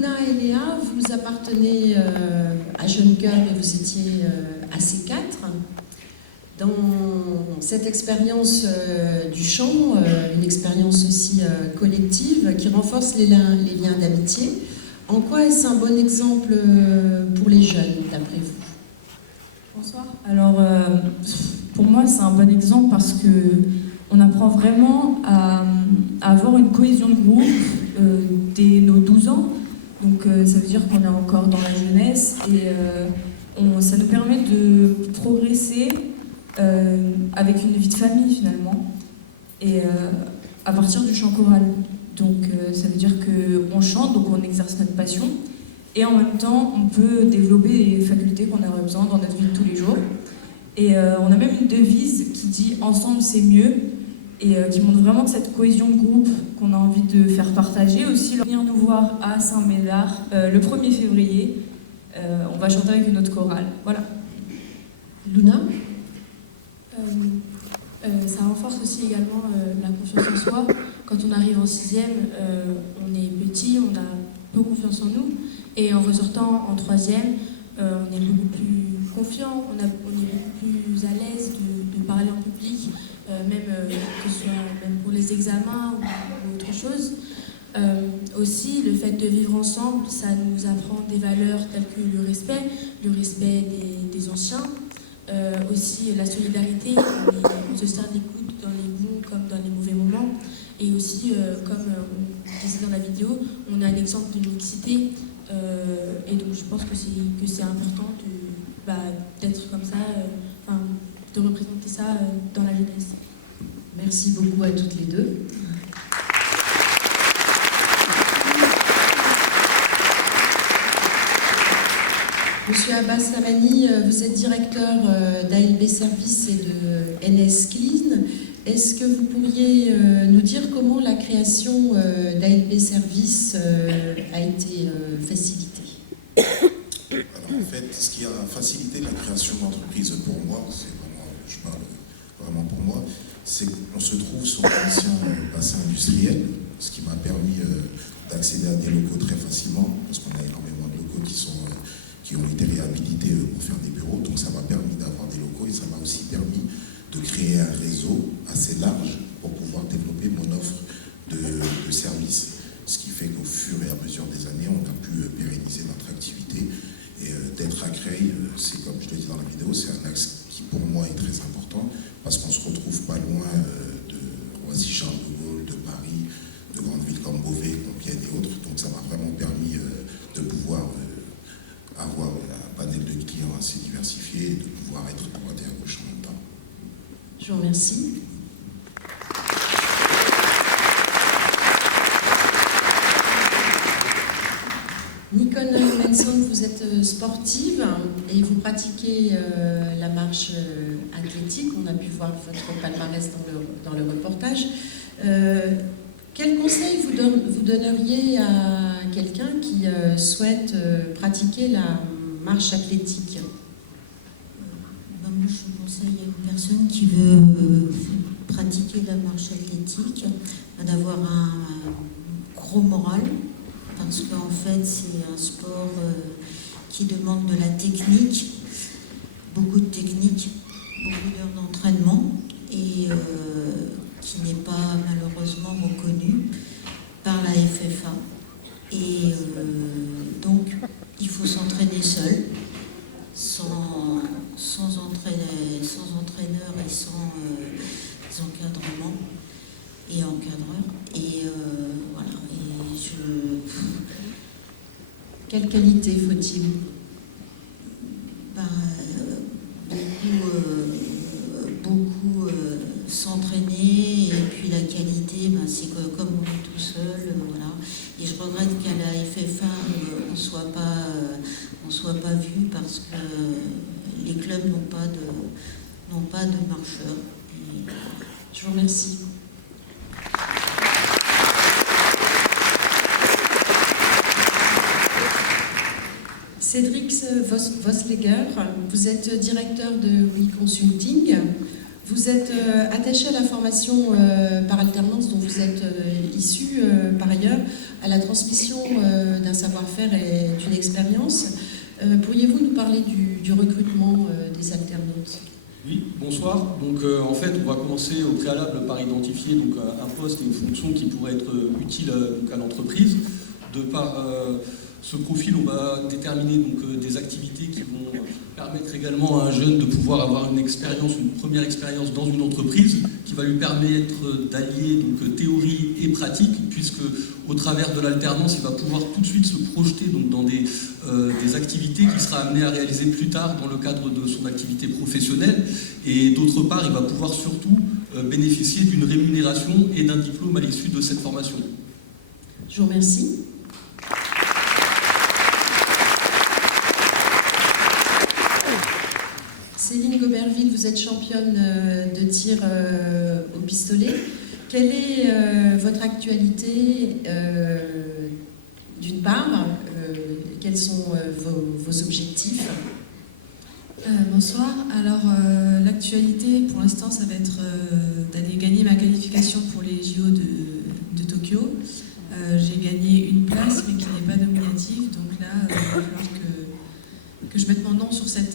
Luna et Léa, vous appartenez à Jeune Cœur et vous étiez à C4. Dans cette expérience du chant, une expérience aussi collective qui renforce les liens d'amitié, en quoi est-ce un bon exemple pour les jeunes, d'après vous? Bonsoir. Alors, pour moi, c'est un bon exemple parce que on apprend vraiment à avoir une cohésion de groupe dès nos 12 ans. Donc, ça veut dire qu'on est encore dans la jeunesse et ça nous permet de progresser avec une vie de famille finalement et à partir du chant choral. Donc, ça veut dire qu'on chante, donc on exerce notre passion. Et en même temps, on peut développer les facultés qu'on aurait besoin dans notre vie de tous les jours. Et on a même une devise qui dit « Ensemble, c'est mieux » et qui montre vraiment cette cohésion de groupe qu'on a envie de faire partager. Aussi, venir nous voir à Saint-Médard le 1er février. On va chanter avec une autre chorale. Voilà. Luna? Ça renforce aussi également la confiance en soi. Quand on arrive en 6e, on est petit, on a peu confiance en nous. Et en ressortant en 3e, on est beaucoup plus confiant, on est beaucoup plus à l'aise de parler en public, même que ce soit même pour les examens ou autre chose. Aussi, le fait de vivre ensemble, ça nous apprend des valeurs telles que le respect des anciens, aussi la solidarité, on se sert des coudes dans les bons comme dans les mauvais moments. Et aussi, comme on disait dans la vidéo, on a un exemple de mixité. Et donc je pense que c'est important d'être comme ça, de représenter ça dans la jeunesse. Merci beaucoup à toutes les deux. Monsieur Abbas Samani, vous êtes directeur d'ALB Service et de NS Clean. Est-ce que vous pourriez nous dire comment la création d'ALB Service a été facilitée? Alors en fait, ce qui a facilité la création d'entreprise pour moi, je parle vraiment pour moi, c'est qu'on se trouve sur un ancien bassin industriel, ce qui m'a permis d'accéder à des locaux très facilement, parce qu'on a énormément de locaux qui ont été réhabilités pour faire des bureaux, donc ça m'a permis d'avoir des locaux et ça m'a aussi permis de créer un réseau assez large pour pouvoir développer mon offre de services. Ce qui fait qu'au fur et à mesure des années, on a pu pérenniser notre activité. Et d'être à Creil, c'est comme je le dis dans la vidéo, c'est un axe qui pour moi est très important parce qu'on se retrouve pas loin de Roissy-Charles de Gaulle, de Paris, de grandes villes comme Beauvais, Compiègne et autres. Donc ça m'a vraiment permis de pouvoir avoir un panel de clients assez diversifié et de pouvoir être droite et à gauche en même temps. Je vous remercie. Nicole Manson, vous êtes sportive et vous pratiquez la marche athlétique. On a pu voir votre palmarès dans le reportage. Quel conseil vous donneriez à quelqu'un qui souhaite pratiquer la marche athlétique? Moi, je conseille à une personne qui veut pratiquer la marche athlétique d'avoir un gros moral, parce qu'en fait, c'est un sport qui demande de la technique, beaucoup de technique, beaucoup d'heures d'entraînement, et qui n'est pas malheureusement reconnu par la FFA. Et donc, il faut s'entraîner seul, sans entraîneur et sans encadrement et encadreur. Et voilà. Quelle qualité faut-il? Beaucoup s'entraîner, et puis la qualité, c'est que comme on est tout seul, voilà. Et je regrette qu'à la FFA, on ne soit pas vu parce que les clubs n'ont pas de marcheurs. Et je vous remercie. Cédric Vosleger, vous êtes directeur de WeConsulting. Vous êtes attaché à la formation par alternance dont vous êtes issu par ailleurs, à la transmission d'un savoir-faire et d'une expérience. Pourriez-vous nous parler du recrutement des alternantes ? Oui, bonsoir. Donc en fait, on va commencer au préalable par identifier donc, un poste et une fonction qui pourrait être utile donc, à l'entreprise. De par ce profil, on va déterminer donc, des activités qui vont permettre également à un jeune de pouvoir avoir une première expérience dans une entreprise qui va lui permettre d'allier donc, théorie et pratique, puisque au travers de l'alternance, il va pouvoir tout de suite se projeter donc, dans des activités qu'il sera amené à réaliser plus tard dans le cadre de son activité professionnelle. Et d'autre part, il va pouvoir surtout bénéficier d'une rémunération et d'un diplôme à l'issue de cette formation. Je vous remercie. Céline Goberville, vous êtes championne de tir au pistolet. Quelle est votre actualité d'une part, quels sont vos objectifs ? Bonsoir. Alors, l'actualité, pour l'instant, ça va être d'aller gagner ma qualification pour les JO de Tokyo. J'ai gagné une place, mais qui n'est pas nominative. Donc là, il va falloir que je mette mon nom sur cette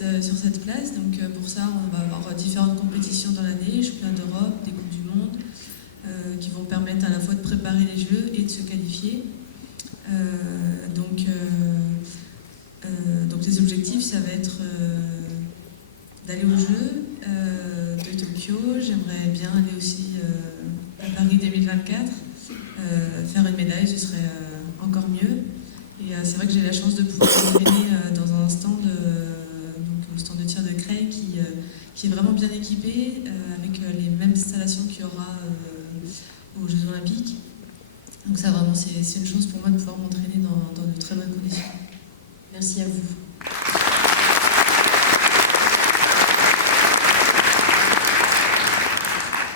place. Donc pour ça, on va avoir différentes compétitions dans l'année, championnats d'Europe, des Coupes du Monde, qui vont permettre à la fois de préparer les Jeux et de se qualifier. Donc les objectifs, ça va être d'aller aux Jeux de Tokyo. J'aimerais bien aller aussi à Paris 2024, faire une médaille, ce serait encore mieux. Et c'est vrai que j'ai la chance de pouvoir m'entraîner dans un stand, au stand de tir de Creil qui est vraiment bien équipé, avec les mêmes installations qu'il y aura aux Jeux Olympiques. Donc ça vraiment, c'est une chance pour moi de pouvoir m'entraîner dans de très bonnes conditions. Merci à vous.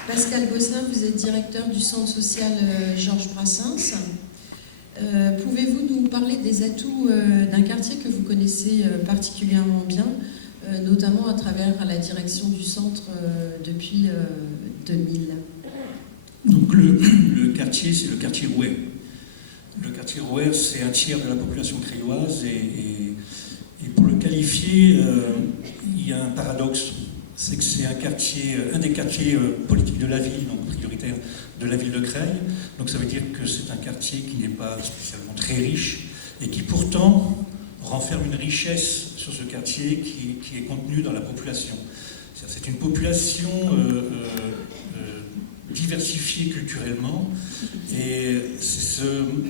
Pascal Gossin, vous êtes directeur du centre social Georges Brassens. Pouvez-vous nous parler des atouts d'un quartier que vous connaissez particulièrement bien, notamment à travers la direction du centre depuis 2000 ? Donc le quartier, c'est le quartier Rouer. Le quartier Rouer, c'est un tiers de la population creilloise et pour le qualifier, il y a un paradoxe. C'est que c'est un des quartiers politiques de la ville, donc prioritaire de la ville de Creil. Donc ça veut dire que c'est un quartier qui n'est pas spécialement très riche et qui pourtant renferme une richesse sur ce quartier qui est contenue dans la population. C'est une population diversifiée culturellement et c'est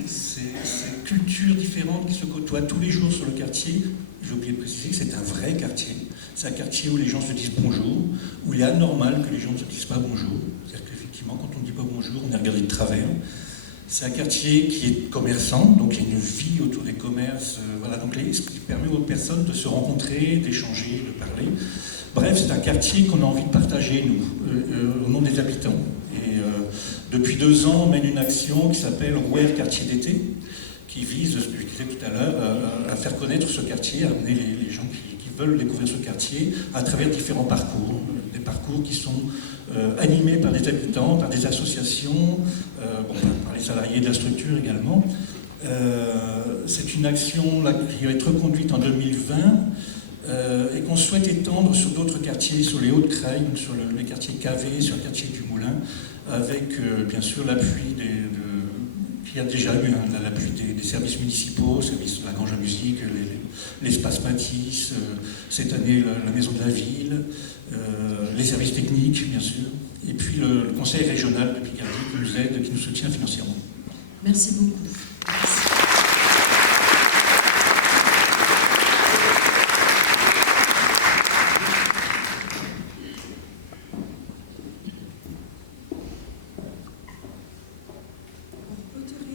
ces cultures différentes qui se côtoient tous les jours sur le quartier. J'ai oublié de préciser que c'est un vrai quartier. C'est un quartier où les gens se disent bonjour, où il est anormal que les gens ne se disent pas bonjour. C'est-à-dire qu'effectivement, quand on ne dit pas bonjour, on est regardé de travers. C'est un quartier qui est commerçant, donc il y a une vie autour des commerces, voilà, donc ce qui permet aux personnes de se rencontrer, d'échanger, de parler. Bref, c'est un quartier qu'on a envie de partager, nous, au nom des habitants. Et depuis 2 ans, on mène une action qui s'appelle Rouer Quartier d'été, qui vise, ce que je disais tout à l'heure, à faire connaître ce quartier, à amener les gens qui veulent découvrir ce quartier à travers différents parcours, des parcours qui sont animés par des habitants, par des associations, par les salariés de la structure également. C'est une action là, qui va être reconduite en 2020 et qu'on souhaite étendre sur d'autres quartiers, sur les Hauts-de-Creil, sur les quartiers Cavé, sur le quartier du Moulin, avec bien sûr l'appui qui a déjà eu l'appui des services municipaux, services de la Grange à musique, l'espace Matisse, cette année la maison de la ville, les services techniques bien sûr, et puis le conseil régional de Picardie qui nous aide, qui nous soutient financièrement. Merci beaucoup.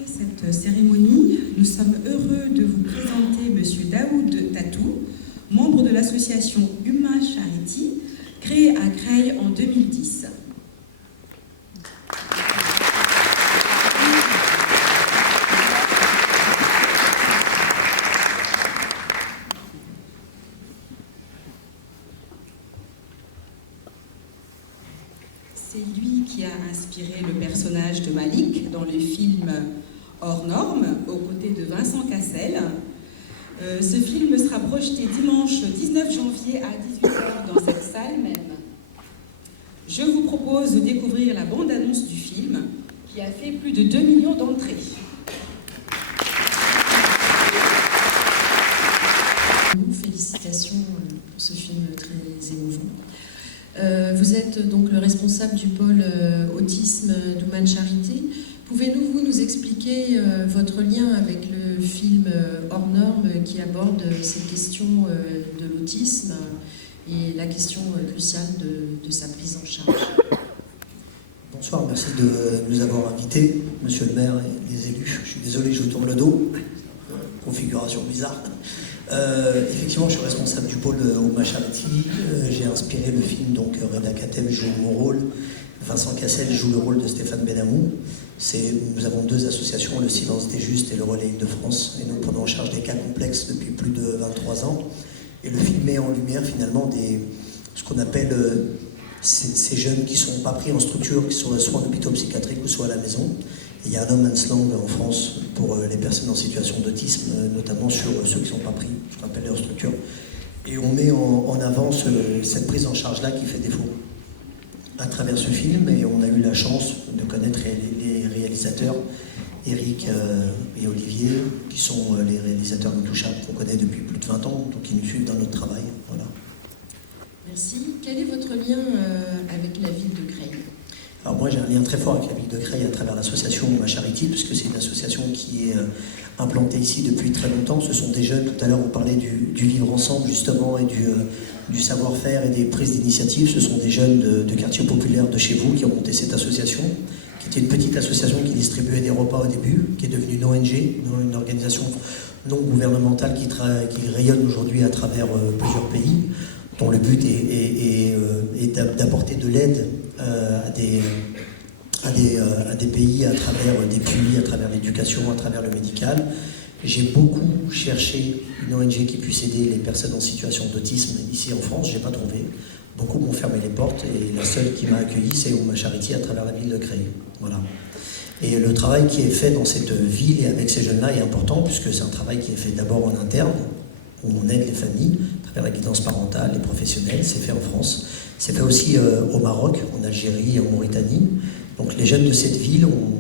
Cette cérémonie, nous sommes heureux de vous présenter M. Daoud Tatou, membre de l'association Huma Charity, créée à Creil en 2010. c'est lui qui a inspiré le personnage de Malik dans le film Hors Normes, aux côtés de Vincent Cassel. Ce film sera projeté dimanche 19 janvier à 18h dans cette salle même. Je vous propose de découvrir la bande-annonce du film qui a fait plus de 2 millions d'entrées. Félicitations pour ce film très émouvant. Vous êtes donc le responsable du pôle autisme d'Human Charité. Pouvez-vous nous expliquer votre lien avec le film Hors Normes qui aborde ces questions de l'autisme et la question cruciale de sa prise en charge? Bonsoir, merci de nous avoir invités, monsieur le maire et les élus. Je suis désolé, je vous tourne le dos. Configuration bizarre. Effectivement, je suis responsable du pôle Human Charity. J'ai inspiré le film, donc Reda Kateb joue mon rôle, Vincent Cassel joue le rôle de Stéphane Benamou. Nous avons 2 associations, le Silence des Justes et le Relais Île-de-France, et nous prenons en charge des cas complexes depuis plus de 23 ans. Et le film met en lumière finalement ce qu'on appelle ces jeunes qui ne sont pas pris en structure, qui sont soit en hôpital psychiatrique ou soit à la maison. Et il y a un no man's land en France pour les personnes en situation d'autisme, notamment sur ceux qui ne sont pas pris, ce qu'on appelle leur structure. Et on met en avant cette prise en charge-là qui fait défaut à travers ce film. Et on a eu la chance de connaître les réalisateurs, Eric et Olivier, qui sont les réalisateurs intouchables qu'on connaît depuis plus de 20 ans, donc qui nous suivent dans notre travail. Voilà. Merci. Quel est votre lien avec la ville de Creil? Alors moi j'ai un lien très fort avec la ville de Creil à travers l'association Human Charity, puisque c'est une association qui est implantée ici depuis très longtemps. Ce sont des jeunes, tout à l'heure vous parlez du vivre ensemble justement et du savoir-faire et des prises d'initiative. Ce sont des jeunes de quartiers populaires de chez vous qui ont monté cette association, qui était une petite association qui distribuait des repas au début, qui est devenue une ONG, une organisation non gouvernementale qui rayonne aujourd'hui à travers plusieurs pays, dont le but est d'apporter de l'aide à des pays à travers des puits, à travers l'éducation, à travers le médical. J'ai beaucoup cherché une ONG qui puisse aider les personnes en situation d'autisme ici en France, je n'ai pas trouvé. Beaucoup m'ont fermé les portes et la seule qui m'a accueilli, c'est Human Charity à travers la ville de Creil. Voilà. Et le travail qui est fait dans cette ville et avec ces jeunes-là est important, puisque c'est un travail qui est fait d'abord en interne, où on aide les familles, à travers la guidance parentale, les professionnels, c'est fait en France. C'est fait aussi au Maroc, en Algérie et en Mauritanie. Donc les jeunes de cette ville ont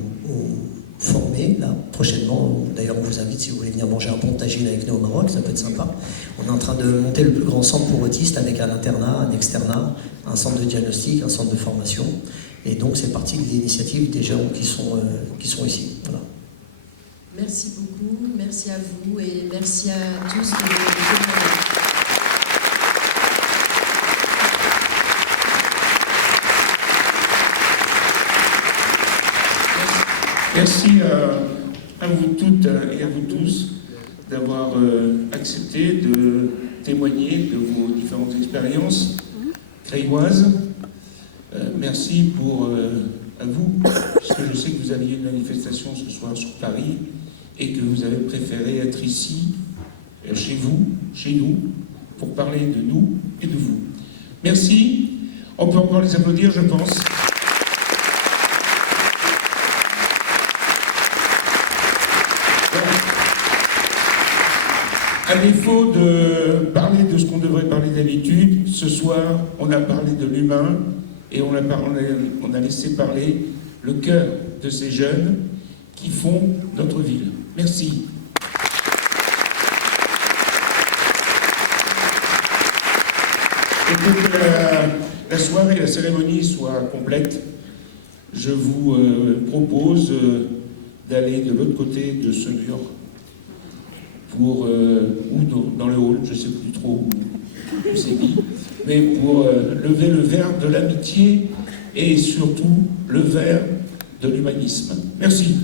formé, là, prochainement, d'ailleurs on vous invite si vous voulez venir manger un bon tagine avec nous au Maroc, ça peut être sympa. On est en train de monter le plus grand centre pour autistes avec un internat, un externat, un centre de diagnostic, un centre de formation. Et donc c'est parti de l'initiative des gens qui sont ici. Voilà. Merci beaucoup, merci à vous et merci à tous de témoigner. Merci à vous toutes et à vous tous d'avoir accepté de témoigner de vos différentes expériences creilloises. Merci à vous, parce que je sais que vous aviez une manifestation ce soir sur Paris et que vous avez préféré être ici, chez vous, chez nous, pour parler de nous et de vous. Merci. On peut encore les applaudir, je pense. À défaut de parler de ce qu'on devrait parler d'habitude, ce soir, on a parlé de l'humain et on a laissé parler le cœur de ces jeunes qui font notre ville. Merci. Et pour que la soirée, la cérémonie soit complète, je vous propose d'aller de l'autre côté de ce mur pour, ou dans le hall, je ne sais plus trop où c'est mis, mais pour lever le verre de l'amitié et surtout le verre de l'humanisme. Merci.